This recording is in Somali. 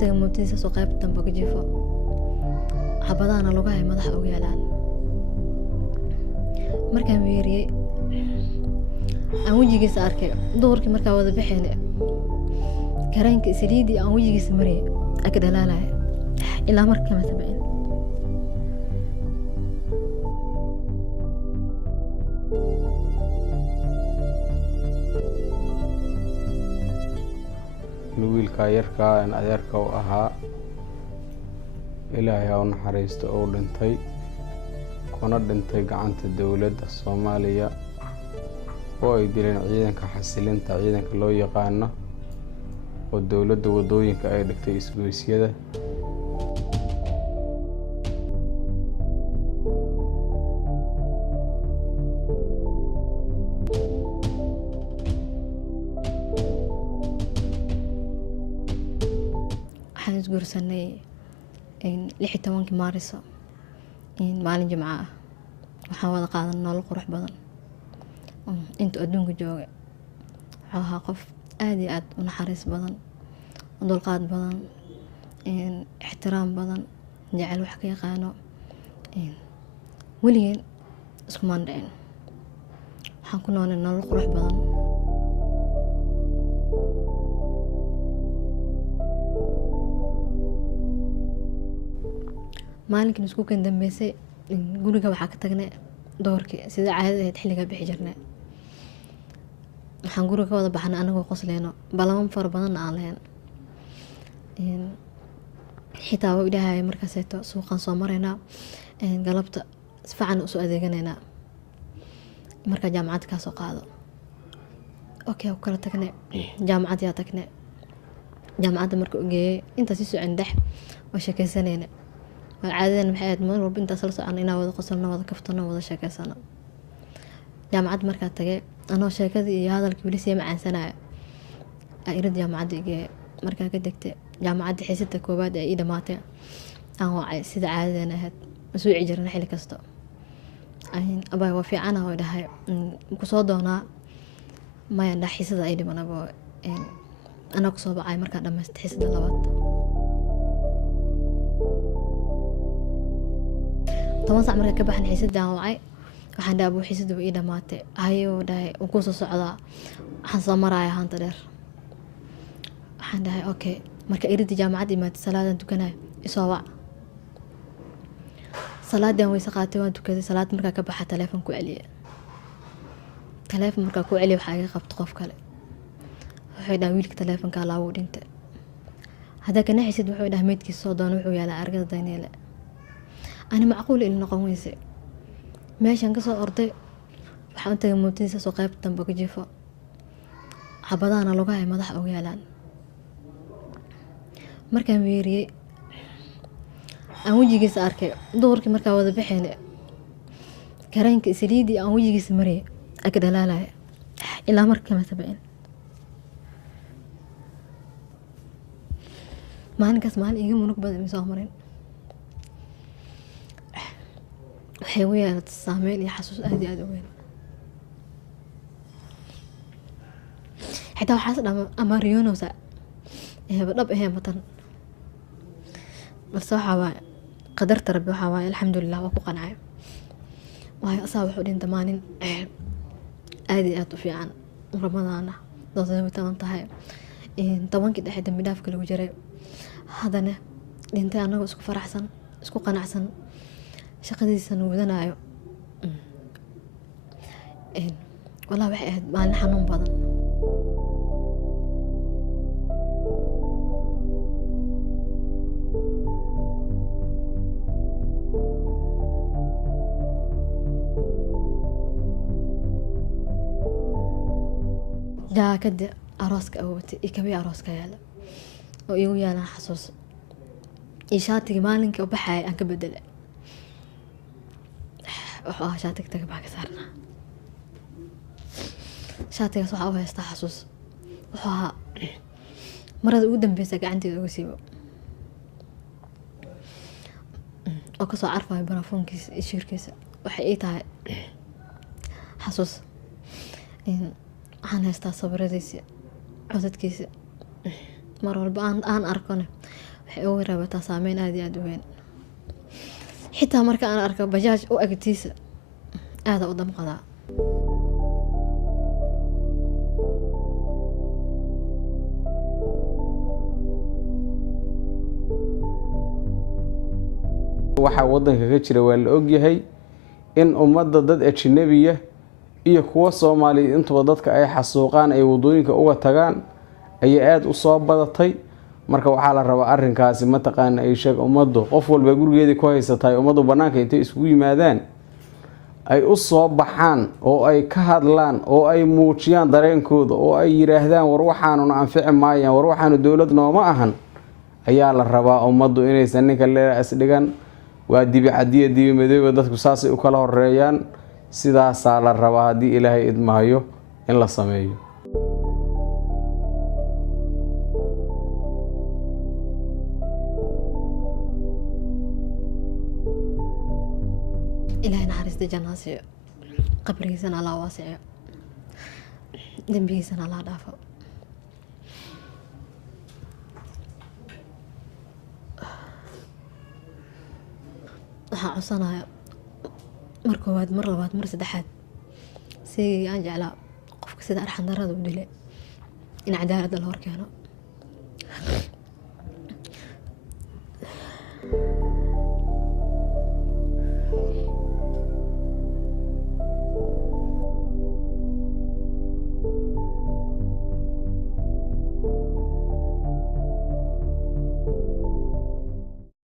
tagay mootadiisa soo qayb dambe ka jiifo xabadaana lugahay madaxa uga yaalaan markaan weeriyey aan wejigiisa arkay duhurkii markaa wada bixeen kareenka saliidii aan wejigiisa mariyay aka dhalaalaya ilaa markii ma tabcin wiilka yarka aan adeerka u ahaa ilaahay oo naxariisto oo dhintay kuna dhintay gacanta dawladda Soomaaliya oo ay dileen ciidanka xasilinta ciidanka loo yaqaan oo dawladda wadooyinka ay dhigtay isgoysyada guursanay 16 Maaris maalin Jimcaha ah waxaan wada qaadanay nolol qurux badan inta adduunka jooga waxa ahaa qof aad iyo aad u naxariis badan dulqaad badan ixtiraam badan jecel wax ka yaqaano weligeen isku maandhicin waxaan ku noolay nolol qurux badan maalinkan isku kan dambeysay guriga waxaa ka tagnay doorkii sida caadada ahayd xilliga bixi jirnay waxaan guriga ka wada baxnay anagoo qosleyno balamo far badan aan lahayn xitaa waa ilaahay markaaseeto suuqan soo maraynaa galabta si fiican u soo adeeganaynaa markaa jaamacad ka soo qaado okay kala tagnay jaamacad yaa tagnay jaamacadda marka u geeyay inta si socon dhex oo sheekaysanayna caadadana maxay ahayd mar walba intaas la socon inaan wada qosolno wada kaftano wada sheekaysano jaamacad markaa tagay anoo sheekadii iyo hadalkii weli sii macaansanayo irid jaamacadda igee markaa ka degtay jaamacadda xiisada koowaad ee ii dhamaatay aan wacay sida caadadana ahayd masuuci jirna xilli kasta abay waa fiicana oo dhahay ku soo doonaa maya dhax xiisada ay dhimanaba anaa kusoo bacay markaa dhamaystay xiisada labaad 10 saac markaa ka baxan xiisadaan wacay waxaan dhahay abuu xiisada way ii dhamaatay hayo dhahay ku soo socdaa waxaan soo marayaa haanta dheer waxaan dhahay okay marka iridii jaamacad imaatay salaadan tukanayo isoo wac salaadan way saqaatay waan tukaday salaad markaa ka baxa telefoon ku celiyay telefoon markaa ku celiyay waxa iga qabto qof kale wuxuu dhahay wiilka telefoonka laawo dhintay hada kana xiisad wuxuu dhahay meedkiisa soo doon wuxuu yaalaa argada Daniel أنا معقول إنه قويسة ماشي انقصر أرضي وحاولت موتيسة سو قيب دنبك جيفا حبضانا لوغاي مدح أو يالان مركا ميري أن وجيجيس أركي دوركي مركا وذا بحين كرينك سليدي أن وجيجيس مري أكد لا إلا مركا ما تبعين ما هنكس مال إيجي منوك بدأ مسامرين waxay u yeelatay saameyn iyo xasuus aad iyo aad u weyn xitaa waxaas ama riyoonosa dhab aheen matan balse waxaa waaye qadarta rabbi waxaa waaye alxamdulilah waa ku qancay waayo asaa wuxuu dhinta maalin aad iyo aad u fiican ramadaana doodaba tahay 10kii dhexe dambi dhaafka lagu jiray haddana dhintay anagoo isku faraxsan isku qanacsan shaqadiisana wadanayo والله waxay ahayd maalin xanuun badan jaakada arooska awoote iyo kabii arooska yaala oo igu yaalan xasuus iyo shaatiga maalinka u baxay aan ka bedelay wuxuu shaatiga taga baa ka saarnaa shaatigaas waxaa u haystaa xasuus wuxuu ahaa marada ugu dambeysa gacanteeda uga siibo oo kasoo carfayo barafoonkiisa iyo shiirkiisa waxay ii tahay xasuus waxaan haystaa sawiradiisa codadkiisa mar walba aan arkone waxay ugu reebataa saameyn aad iyo aad u weyn. xitaa marka aan arko bajaaj u agtiisa aada u damqadaa. waxaa waddanka ka jira waa la ogyahay in ummadda dad ajnabiya iyo kuwa Soomaaliyeed intuba dadka ay xasuuqaan ay wadooyinka uga tagaan ayay aad u soo badatay. marka waxaa la rabaa arrinkaasi mataqaana ay sheeg ummaddu qof walba gurigeedii ku haysatay ummaddu banaanka intay isugu yimaadaan ay u soo baxaan oo ay ka hadlaan oo ay muujiyaan dareenkooda oo ay yiraahdaan war waxaanuna anfici maayaan, war waxaanu dowlad nooma ahan, ayaa la rabaa ummaddu inaysan ninka leeras dhigan. waa dibi cadiya dibi madooba dadku saasay u kala horeeyaan. sidaasaa la rabaa haddii ilaahay idmahayo in la sameeyo. ilaahay naxariista janna siiyo, qabrigiisana Allah waasiyo, dembigiisana Allah dhaafo. waxaan codsanaya mar koowaad, mar labaad, mar saddexaad sigii aan jeclaa qofka sida arxan darrada u dilay in cadaaladda la horkeeno.